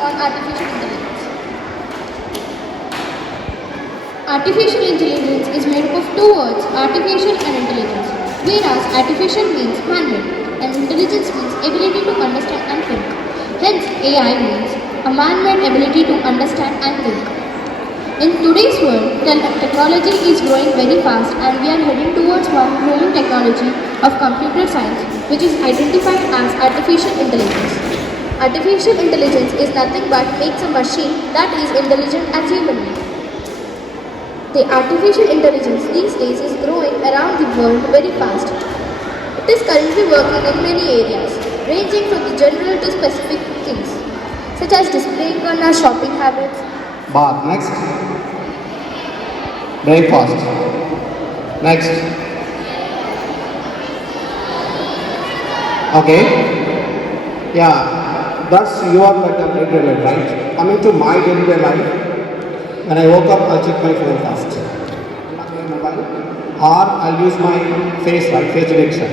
on artificial intelligence. Artificial intelligence is made up of two words, artificial and intelligence. Whereas artificial means man-made and intelligence means ability to understand and think. Hence, AI means a man-made ability to understand and think. In today's world, technology is growing very fast and we are heading towards one growing technology of computer science, which is identified as artificial intelligence. Artificial intelligence is nothing but makes a machine that is intelligent as human being. The artificial intelligence these days is growing around the world very fast. It is currently working in many areas, ranging from the general to specific things, such as displaying on our shopping habits. Bath. Next. Breakfast. Next. Okay. Yeah, that's your day-to-day life, right? Coming to my day-to-day life, when I woke up, I'll check my phone first. Unlock my mobile, or I'll use my face, right? Face detection.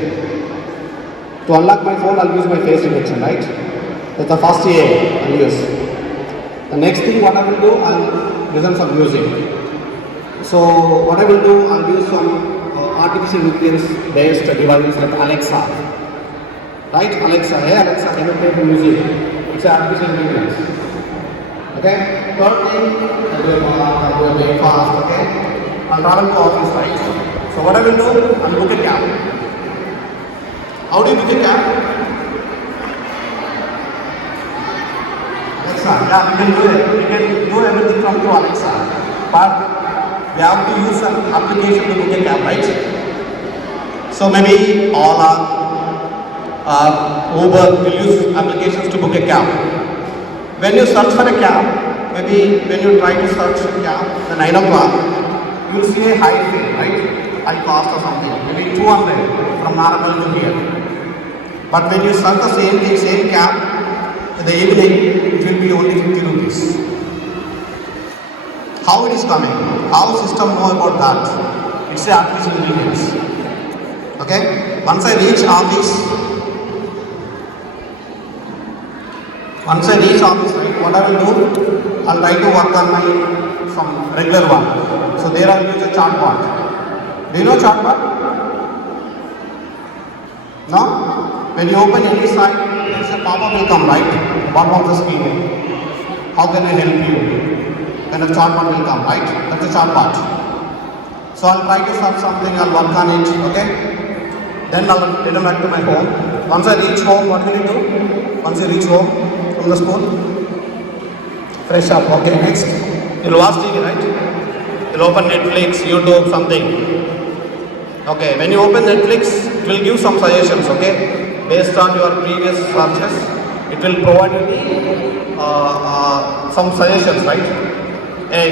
To unlock my phone, I'll use my face detection, right? That's the first AI I'll use. The next thing what I will do, I'll listen some music. So what I will do, I'll use some artificial intelligence based devices like Alexa. Right? Alexa, hey Alexa, can you play the music? It's artificial intelligence. Okay? Third thing, I'll do a breakfast, okay? I'll travel to office, right? So what I will do, I'll book a cab. How do you book a cab? Alexa, yeah, we can do it. We can do everything from through Alexa. But we have to use an application to book a cab, right? So maybe Ola, Uber will use applications to book a cab. When you search for a cab, maybe when you try to search a cab at 9 o'clock, you will see a high fare, right? High cost or something, maybe 200 from Naramal to here. But when you search the same cab in the evening, it will be only 50 rupees. How it is coming? How system know about that? It's a artificial intelligence. Okay? Once I reach office, right, what I will do, I'll try to work on my some regular one. So there I will use a chatbot. Do you know chatbot? No? When you open any site, there is a pop-up will come, right? Bottom of the screen. How can I help you? Then a chatbot will come, right? That's a chatbot. So I'll try to search something, I'll work on it, okay? Then I'll return back to my home. Once I reach home, what will you do? Once you reach home from the school, fresh up, okay, next. You'll watch TV, right? You'll open Netflix, YouTube, something. Okay, when you open Netflix, it will give some suggestions, okay? Based on your previous searches, it will provide you some suggestions, right?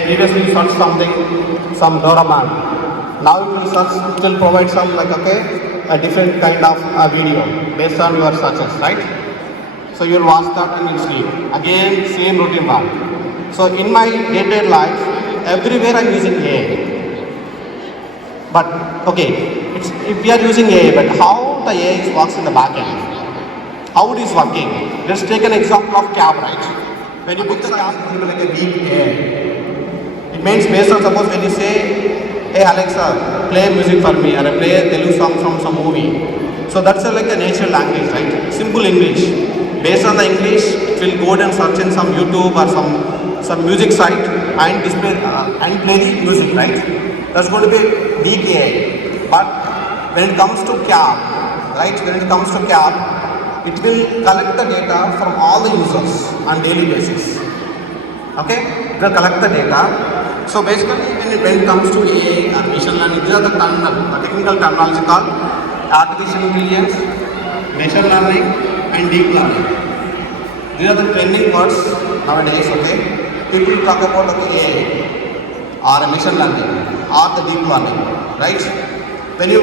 Previously you searched something, some Doraemon. Now it will search, it will provide some like, okay, a different kind of video based on your searches, right? So you will watch that and you will sleep. Again, same routine back. So in my day-to-day life, everywhere I am using AI. But okay, if we are using AI, but how the AI works in the back end? How it is working? Let's take an example of cab, right? When you book the cab, it will be like a weak AI. It means based on, suppose when you say, hey Alexa, play music for me, or play a Telugu song from some movie. So that's like a natural language, right? Simple English. Based on the English, it will go and search in some YouTube or some music site and display and play the music, right? That's going to be weak AI. But when it comes to cab, right? When it comes to cab, it will collect the data from all the users on daily basis. Okay? It will collect the data. So basically, when it comes to AI and machine learning, these are the technical terminology called artificial intelligence, machine learning, and deep learning. These are the trending words nowadays, okay? People talk about AI or machine learning or the deep learning, right? When you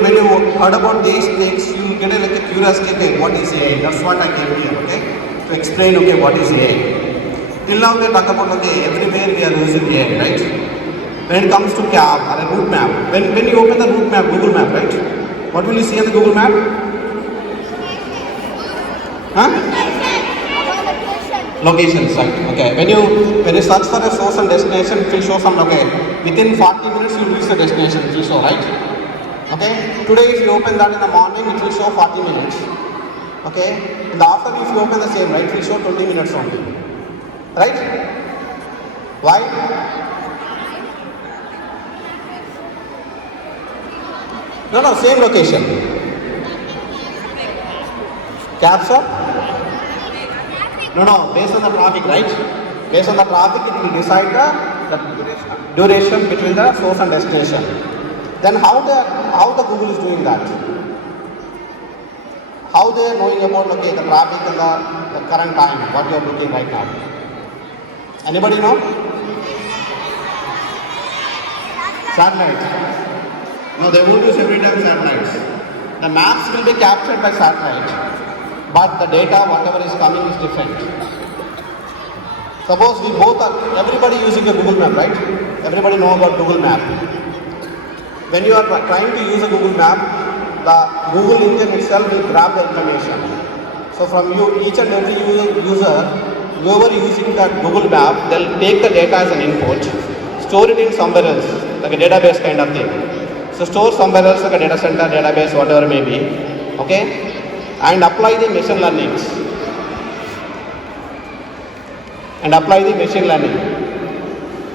heard about these things, you get like a curiosity, okay, what is AI? That's what I came here, okay? To explain, okay, what is AI. Till now we talk about, okay, everywhere we are using AI, right? When it comes to cab or a route map, when you open the route map, Google Map, right? What will you see on the Google Map? Huh? Locations, right? Okay. When you search for a source and destination, it will show some. Okay. Within 40 minutes, you will reach the destination. It will show, right? Okay. Today, if you open that in the morning, it will show 40 minutes. Okay. In the afternoon, if you open the same, right, it will show 20 minutes only. Right? Why? No, same location. Capture? No, based on the traffic, right? Based on the traffic, it will decide the duration between the source and destination. Then how the Google is doing that? How they are knowing about, okay, the traffic and the current time, what you are looking right now? Anybody know? Satellite. No, they won't use every time satellites. The maps will be captured by satellite, but the data, whatever is coming, is different. Suppose we both are, everybody using a Google map, right? Everybody know about Google map. When you are trying to use a Google map, the Google engine itself will grab the information. So from you, each and every user, whoever using that Google map, they'll take the data as an input, store it in somewhere else, like a database kind of thing. So store somewhere else, like a data center, database, whatever it may be, okay? And apply the machine learning.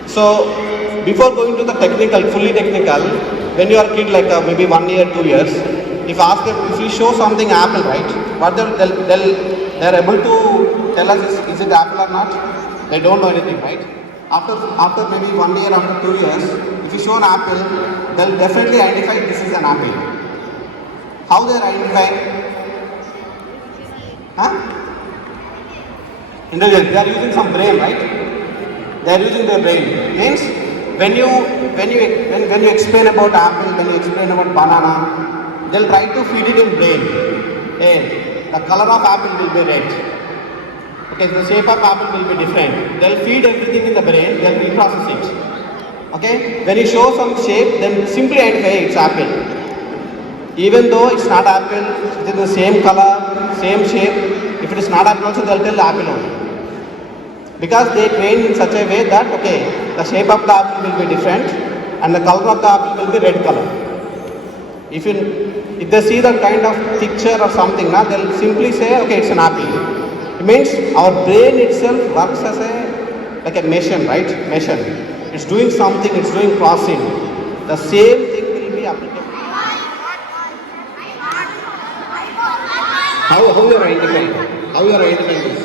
So before going to the technical, fully technical, when you are a kid like maybe 1 year, 2 years, if you show something Apple, right? But they're able to tell us is it Apple or not? They don't know anything, right? After maybe 1 year, after 2 years, if you show an apple, they'll definitely identify this is an apple. How they're identifying? Intelligence. They are using some brain, right? They are using their brain. Means when you explain about apple, when you explain about banana, they'll try to feed it in brain. Hey, the color of apple will be red. Okay, the shape of apple will be different. They'll feed everything in the brain, they'll reprocess it. Okay, when you show some shape, then simply identify it's apple. Even though it's not apple, it is the same color, same shape. If it is not apple also, they'll tell apple only. Because they train in such a way that, okay, the shape of the apple will be different and the color of the apple will be red color. If they see that kind of picture or something, they'll simply say, okay, it's an apple. It means our brain itself works as like a machine, right? Machine. It's doing something, it's doing processing. The same thing will be applicable. How you are identifying? How you are identifying this?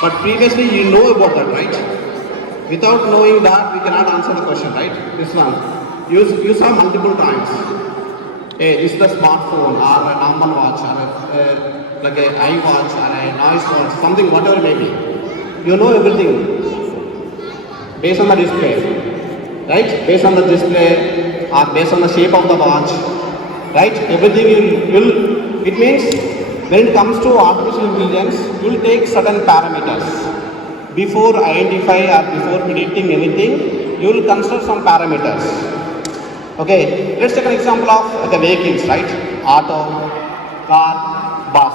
But previously you know about that, right? Without knowing that, we cannot answer the question, right? This one. You saw multiple times. Hey, this is the smartphone or a normal watch or like an iWatch or a noise watch, something, whatever it may be. You know everything based on the display, right? Based on the display or based on the shape of the watch, right? Everything it means when it comes to artificial intelligence, you will take certain parameters. Before identify or before predicting anything, you will consider some parameters. Okay, let's take an example of the vehicles, right? Auto, car, bus.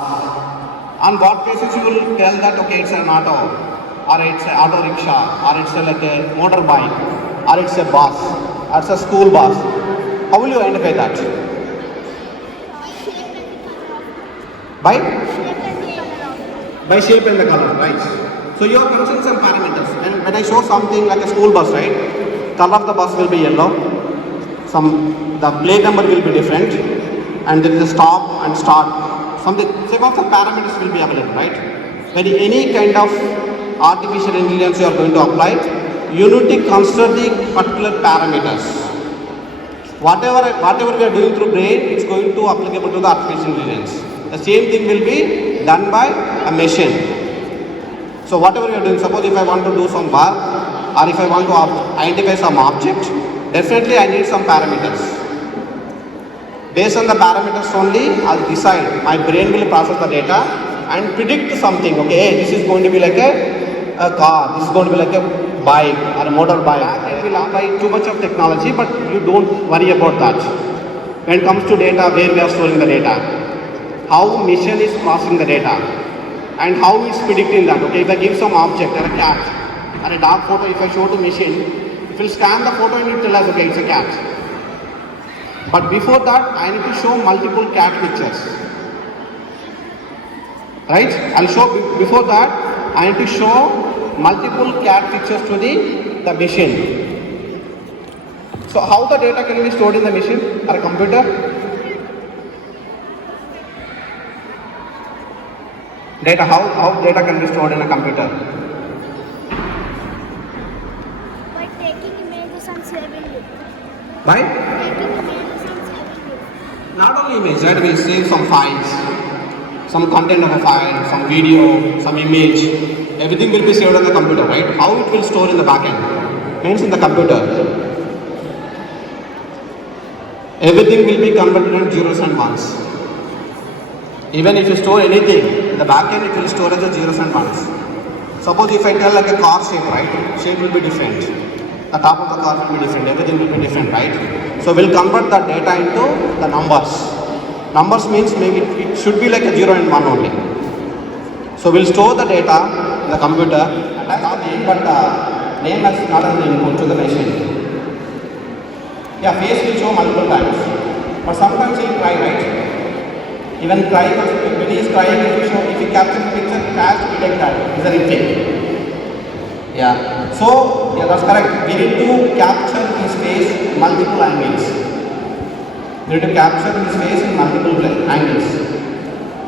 On what basis you will tell that, okay, it's an auto, or it's an auto rickshaw, or it's like a motorbike, or it's a bus, or it's a school bus. How will you identify that? By shape and the color, right? So you are considering some parameters. And when I show something like a school bus, right? Color of the bus will be yellow. The plate number will be different, and there is a stop and start. Some of the parameters will be available, right? When any kind of artificial intelligence you are going to apply, you need to consider the particular parameters. Whatever we are doing through brain, it's going to applicable to the artificial intelligence. The same thing will be done by a machine. So whatever you are doing, suppose if I want to do some work, or if I want to identify some object, definitely I need some parameters. Based on the parameters only, I'll decide. My brain will process the data and predict something. Okay, hey, this is going to be like a car, this is going to be like a bike or a motorbike. It will apply too much of technology, but you don't worry about that. When it comes to data, where we are storing the data, how machine is processing the data. and how it's predicting that. Okay, if I give some object or a cat or a dog photo, if I show to machine, it will scan the photo and it will tell us, okay, it's a cat. But before that, I need to show multiple cat pictures. Right? I'll show, before that, I need to show multiple cat pictures to the machine. So how the data can be stored in the machine or a computer? Data, how data can be stored in a computer? By taking images and saving it. By? Taking images and saving it. Not only image, right? We'll save some files, some content of a file, some video, some image. Everything will be saved on the computer, right? How it will store in the backend? Means in the computer. Everything will be converted in zeros and ones. Even if you store anything, in the backend it will store as a zeros and ones. Suppose if I tell like a car shape, right? Shape will be different. The top of the car will be different. Everything will be different, right? So we'll convert that data into the numbers. Numbers means maybe it should be like a 0 and 1 only. So we'll store the data in the computer. That's not name, but name is not an input to the machine. Yeah, face will show multiple times. But sometimes he'll cry, right? Even crying, when he is crying, if you capture the picture, it has to detect that. Isn't it fake? Yeah. So, yeah, that's correct. We need to capture his face multiple angles. We need to capture his face in multiple angles.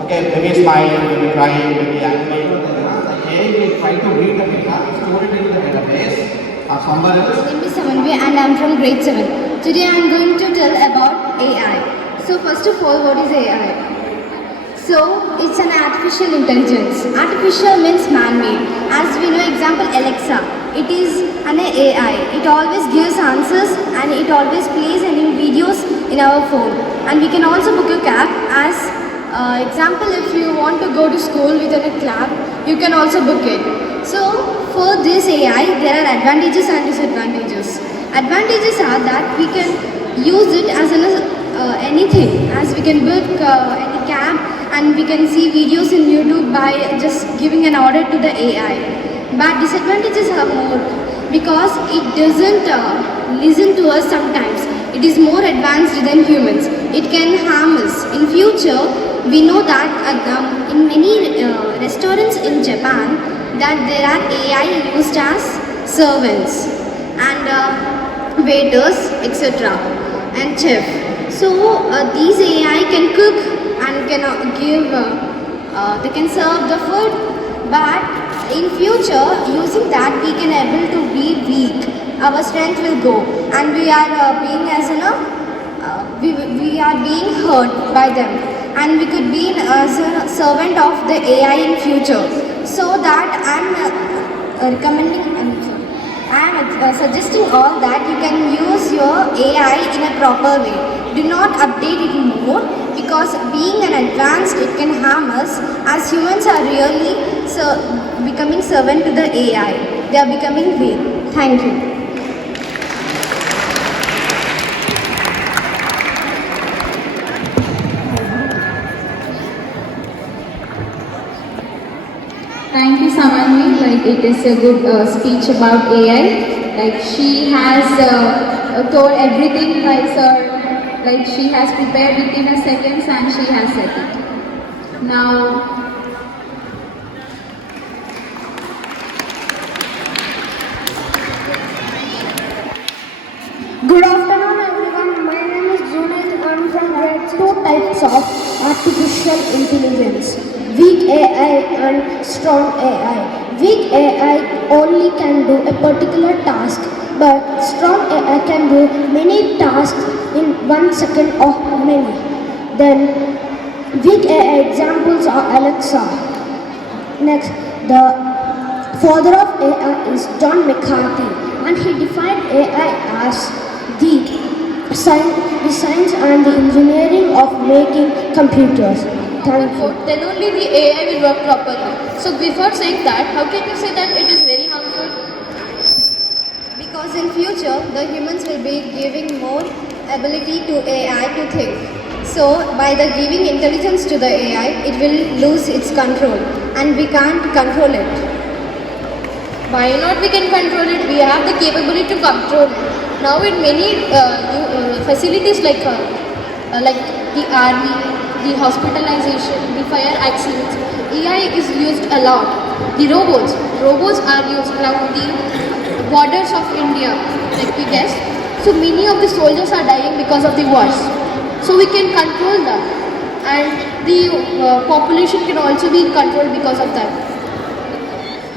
Okay, maybe smiling, maybe crying, maybe angry. The AI will try to read the data, store it in the database, or somewhere else. My name is Samanvi and I am from grade 7. Today I am going to tell about AI. So first of all, what is AI? So it's an artificial intelligence. Artificial means man-made. As we know, example Alexa. It is an AI. It always gives answers and it always plays any videos in our phone. And we can also book a cab. As example, if you want to go to school with a cab, you can also book it. So for this AI, there are advantages and disadvantages. Advantages are that we can use it as anything, as we can book any cab and we can see videos in YouTube by just giving an order to the AI. But disadvantages are more because it doesn't listen to us sometimes. It is more advanced than humans. It can harm us. In future, we know that in many restaurants in Japan that there are AI used as servants and waiters, etc. and chef. So these AI can cook and can give, they can serve the food, but in future using that we can able to be weak. Our strength will go and we are being as we are being hurt by them, and we could be as a servant of the AI in future. So that I am suggesting all that you can use your AI in a proper way. Do not update it more, because being an advanced, it can harm us. As humans are really becoming servant to the AI. They are becoming weak. Thank you. Thank you, Samanvi. Like, it is a good speech about AI. Like, she has told everything by her. Like, she has prepared it in a seconds and she has said it. Now, Good afternoon, everyone. My name is Junaid. I am from grade 2. Two types of artificial intelligence: weak AI and strong AI. Weak AI only can do a particular task, but strong AI can do many tasks in 1 second or many. Then, weak AI examples are Alexa. Next, the father of AI is John McCarthy, and he defined AI as the science and the engineering of making computers. Thank you. Then only the AI will work properly. So before saying that, how can you say that it is very harmful? Because in future, the humans will be giving more ability to AI to think. So by the giving intelligence to the AI, it will lose its control and we can't control it. Why not we can control it? We have the capability to control it. Now in many facilities like the army, the hospitalization, the fire accidents, AI is used a lot. The robots are used now the borders of India, like we guessed. So many of the soldiers are dying because of the wars. So we can control that, and the population can also be controlled because of that.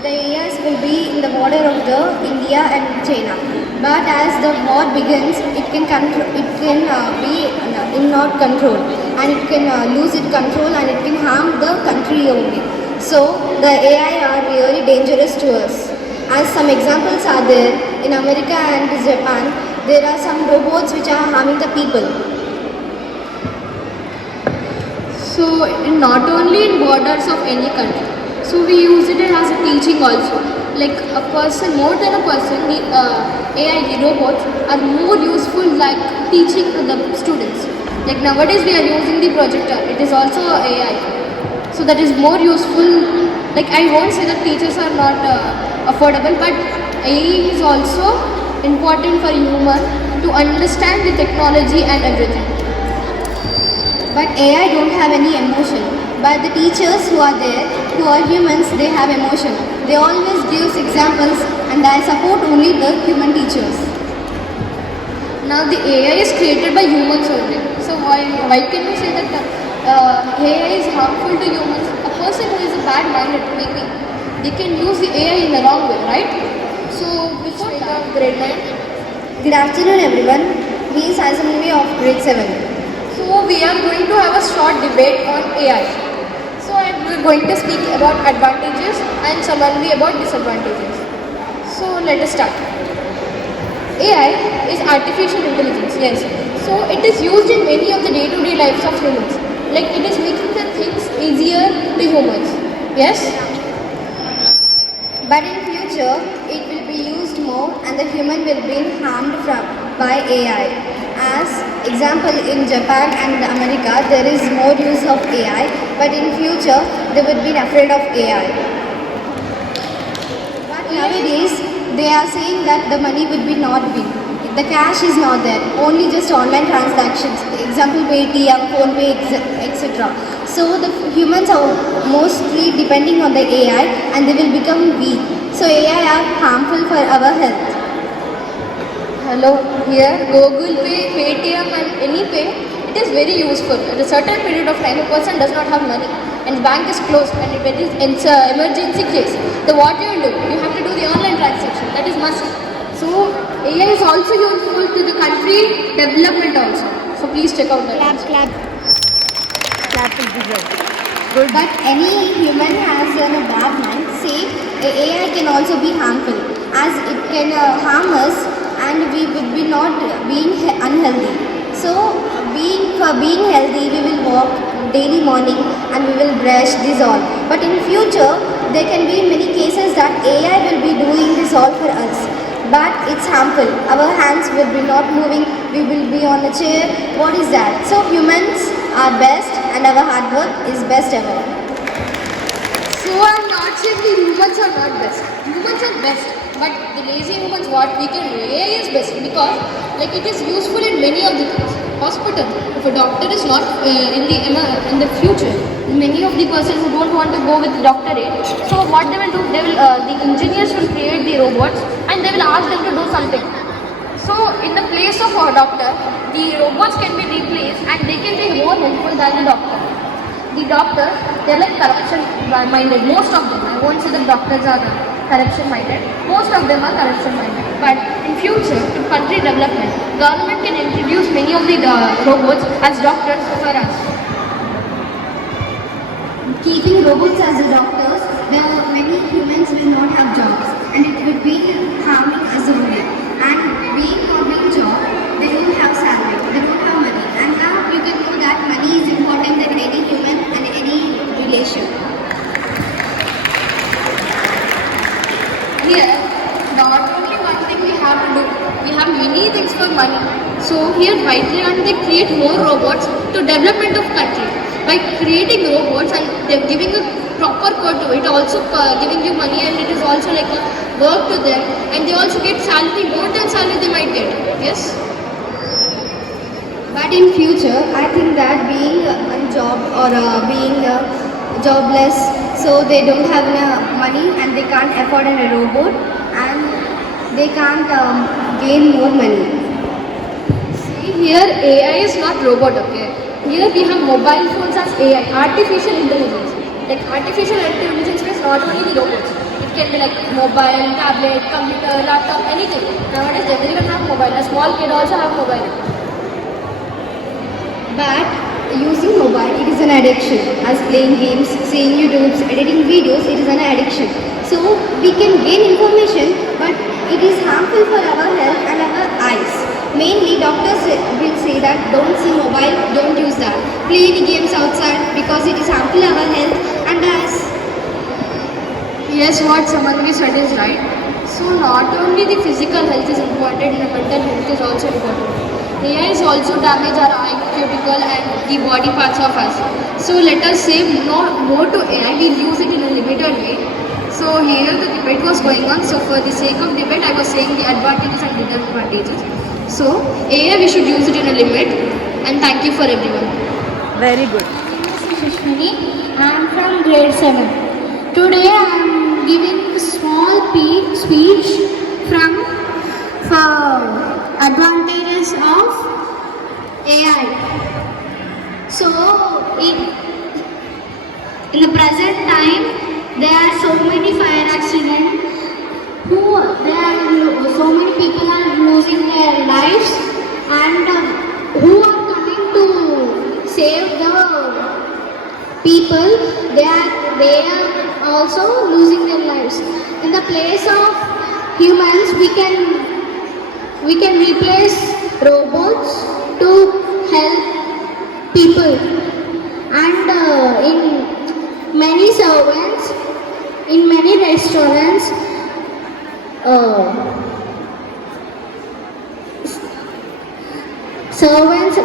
The AIs will be in the border of the India and China. But as the war begins, it can be in not control, and it can lose its control and it can harm the country only. So the AI are really dangerous to us. As some examples are there in America and Japan, there are some robots which are harming the people. So not only in borders of any country. So we use it as a teaching also. Like a person, more than a person, the AI, the robots are more useful like teaching to the students. Like nowadays we are using the projector. It is also AI. So that is more useful. Like I won't say that teachers are not affordable, but AI is also important for human to understand the technology and everything. But AI don't have any emotion. But the teachers who are there, who are humans, they have emotion. They always give examples, and I support only the human teachers. Now the AI is created by humans only. So why can you say that AI is harmful to humans? A person who is a bad minded, maybe they can use the AI in the wrong way, right? So before that, grade 9. Good afternoon, everyone. Me is Asamvi of grade 7. So we are going to have a short debate on AI. So we're going to speak about advantages and Samanvi about disadvantages. So let us start. AI is artificial intelligence, yes. So it is used in many of the day-to-day lives of humans. Like it is making the things easier to humans. Yes? But in future, it will be used more and the human will be harmed by AI. As example, in Japan and America, there is more use of AI, but in future, they would be afraid of AI. But nowadays, they are saying that the money would be not be. The cash is not there, only just online transactions. Example, Paytm, PhonePe, etc. So the humans are mostly depending on the AI and they will become weak. So AI are harmful for our health. Hello, here Google Pay, Paytm and any pay, it is very useful. At a certain period of time, a person does not have money and bank is closed and if it is an emergency case, then what you will do? You have to do the online transaction, that is must. So AI is also useful to the country development also. So please check out that. Clap will be good. But any human has a bad mind. Say AI can also be harmful as it can harm us and we would be not being unhealthy. So for being healthy, we will walk daily morning and we will brush this all. But in future, there can be many cases that AI will be doing this all for us. But it's harmful. Our hands will be not moving. We will be on a chair. What is that? So humans are best and our hard work is best ever. So I'm not saying the humans are not best. Humans are best. But the lazy humans, what we can do, AI is best because like it is useful in many of the things. Hospital, if a doctor is not in the future, many of the persons who don't want to go with doctorate, so what they will do, the engineers will create the robots and they will ask them to do something. So in the place of a doctor, the robots can be replaced and they can be more helpful than the doctor. The doctors, they are like corruption minded, most of them. I won't say the doctors are corruption minded, most of them are corruption minded. But in future, to country development, government can introduce many of the robots as doctors for us. Keeping robots as the doctors, many humans will not have jobs and it would be harming us only. And being not being job, they don't have salary, they don't have money. And now you can know that money is important than any human and any relation. Here, not only one thing we have to do, we have many things for money. So here, rightly and they create more robots to to development of country by creating robots and they're giving a proper code to it, also giving you money, and it is also like a work to them, and they also get salary, more than salary they might get. Yes. But in future, I think that being a job or being jobless, so they don't have enough money and they can't afford a robot and they can't gain more money. See, here AI is not robot, okay? Here we have mobile phones as AI, artificial intelligence. Like artificial intelligence means not only the robots. It can be like mobile, tablet, computer, laptop, anything. Nowadays everyone have mobile. A small kid also have mobile. But using mobile, it is an addiction. As playing games, seeing YouTubes, editing videos, it is an addiction. So we can gain information, but it is harmful for our health and our eyes. Mainly, doctors will say that don't see mobile, don't use that. Play the games outside because it is harmful to our health and eyes. Yes, what Samanvi said is right. So not only the physical health is important, the mental health is also important. AI is also damage our eye, cuticle and the body parts of us. So let us say more to AI, we'll use it in a limited way. So here the debate was going on. So for the sake of debate, I was saying the advantages and disadvantages. So AI we should use it in a limit, and thank you for everyone. Very good. Shishmini, I am from grade 7. Today I am giving a small speech for advantages of AI. So in the present time there are so many fire accidents so many people are losing their lives, and who are coming to save the people, they are also losing their lives. In the place of humans, we can replace robots to help people, and in many servants, in many restaurants, servants.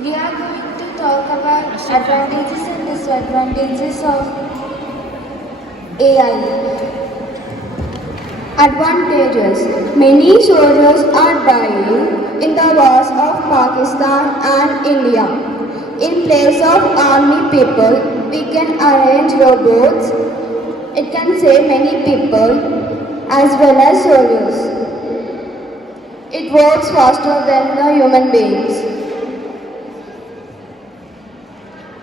We are going to talk about advantages and disadvantages of AI. Advantages. Many soldiers are dying in the wars of Pakistan and India. In place of army people, we can arrange robots. It can save many people as well as soldiers. It works faster than the human beings.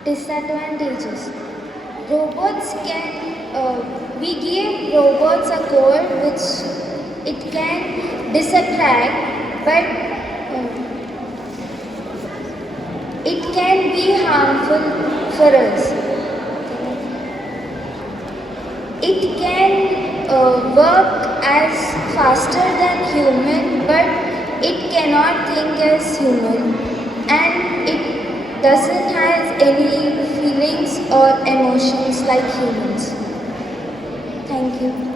Disadvantages. Robots we give robots a code which it can distract, but it can be harmful for us. It can work as faster than human, but it cannot think as human, and it doesn't have any feelings or emotions like humans. Thank you.